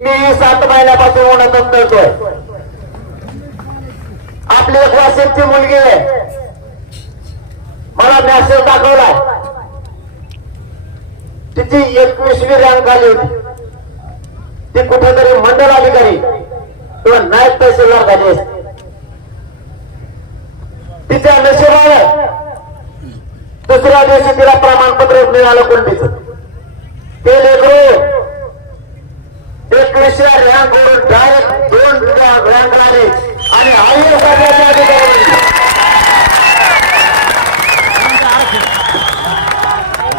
मी सात महिन्यापासून उन्हातून करतोय. आपली एक वासेची मुलगी आहे. मला मॅसेज दाखवलाय. तिची एकवीसवी रँक आली होती. ती कुठेतरी मंडल अधिकारी. किंवा नायब तहसीलदार झाली असते. तिच्या नशिबाने दुसऱ्या दिवशी तिला प्रमाणपत्र मिळालं कोणतीच ते लेकरू डायरेक्ट दोन रँक आले आणि आयोग अधिकारी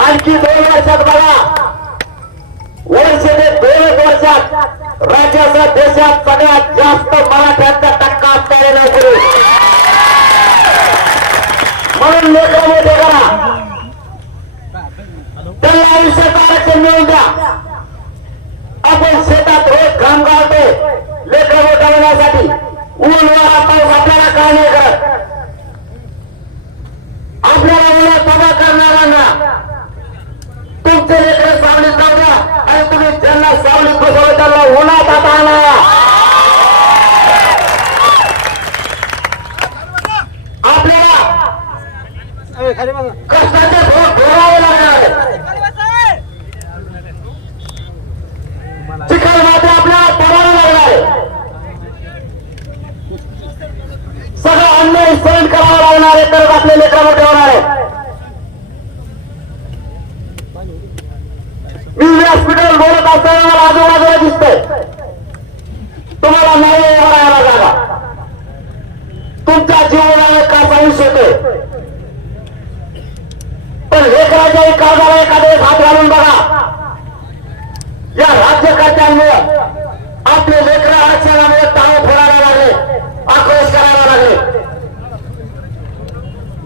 आणखी दोन वर्षात बघा. वर्ष ते दोन वर्षात राज्याचा देशात सगळ्यात जास्त मराठ्यांचा टक्का असणारे नोकरी म्हणून लोकांमध्ये करा त्यांना आयुष्यात आरक्षण मिळून द्या. गाळतोय लेकर मोठा होण्यासाठी ऊन वारा पाऊस आपल्याला काय नाही करत आपल्याला उन्हात सभा करणाऱ्यांना तुमचे लेकर सावलीत जाऊ द्या आणि तुम्ही ज्यांना सावलीत बसवलं त्यांना उन्हात आता आणा. आपल्याला कष्टाचे भोग भोगावे लागणार आहे. चिखल मात्र आपल्याला पडायला लागला आहे सगळं अन्याय सहन करावा लागणार आहे तरच आपले लेकर मोठे होणार आहे मी व्यासपीठावर बोलत असताना मला आजूबाजूला दिसतंय. तुम्हाला नाही राहायला जागा? तुमच्या जीवनावर का आयुष्य होते पण हे लेकराच्याही काळजाला एखाद्या वेळेस हात घालून बघा.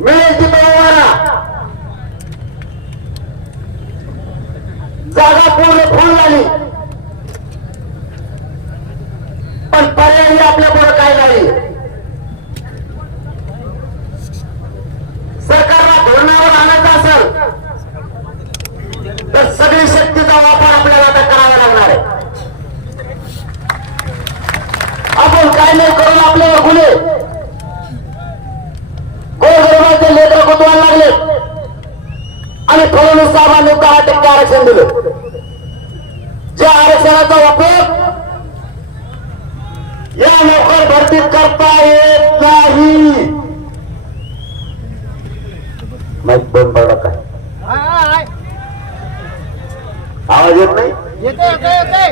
मिळेल तिथं जागा पूर्ण फुल झाली. पण पर्यायी आपल्या पुढे काय नाही. सरकारला धोरणावर आणायचं असेल तर सगळी शक्तीचा वापर आपल्याला आता करावा लागणार आहे. आपण काय नाही करून आपल्याला गुन्हे. फडणवीस साहेबांनी दहा टक्के आरक्षण दिलं. ज्या आरक्षणाचा उपयोग या नोकर भरतीत करता येत नाही. माईक बंद पडला काय? आवाज येत नाही? येते येते येते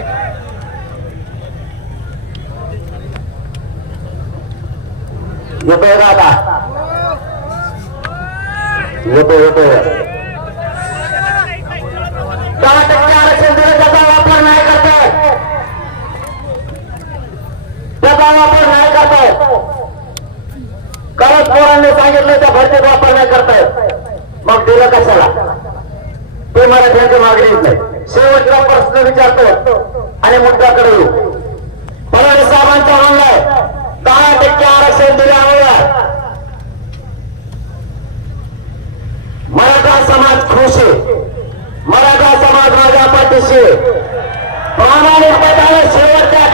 येतोय का आता? येतोय येतोय दहा टक्के आरक्षण दिलं त्याचा वापर नाही करताय त्याचा वापर नाही करताय कारण पोरांनी सांगितलं वापर नाही करताय मग दिलं कशाला? ते मराठ्यांची मागणी येत नाही. शेवटचा प्रश्न विचारतो आणि मुद्द्याकडे येऊ. फडणवीस साहेबांचा म्हणणं दहा टक्के आरक्षण दिल्यामुळे मराठा समाज खुश आहे. मराठा समाज माझ्या पाठीशी आहे. प्रामाणिकपणाने शेवटच्या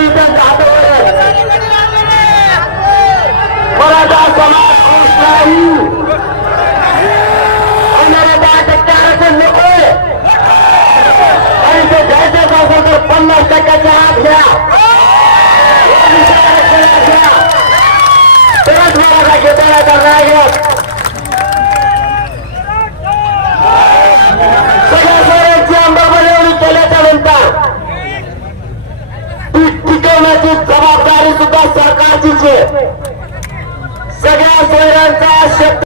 तरी त्यांचा मराठा समाज खुश नाही. आम्हाला टक्के आरक्षण नकोय आणि ते असेल तर पन्नास घ्या काय घेता नाही तर नाही घेत सगळ्या सोयऱ्यांची अंमलबजावणी केल्याच्यानंतर ती टिकवण्याची जबाबदारी सगळ्या सोयऱ्यांचा शब्द